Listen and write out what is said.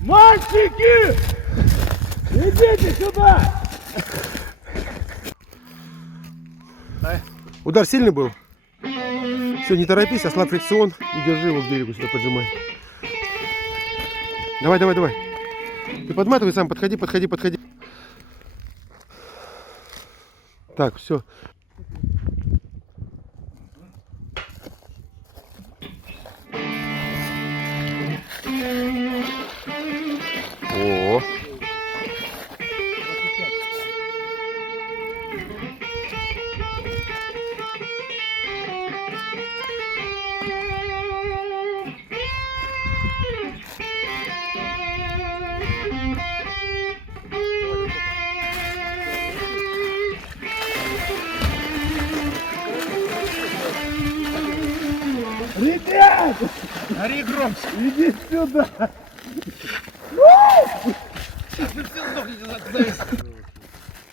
Мальчики! Идите сюда! Удар сильный был? Все, не торопись, ослабь фрикцион и держи его к берегу, сюда поджимай. Давай, давай, давай. Ты подматывай сам, подходи, подходи, подходи. Так, все. О. Ребят! Ори громче. Иди сюда! Вы все сдохнете за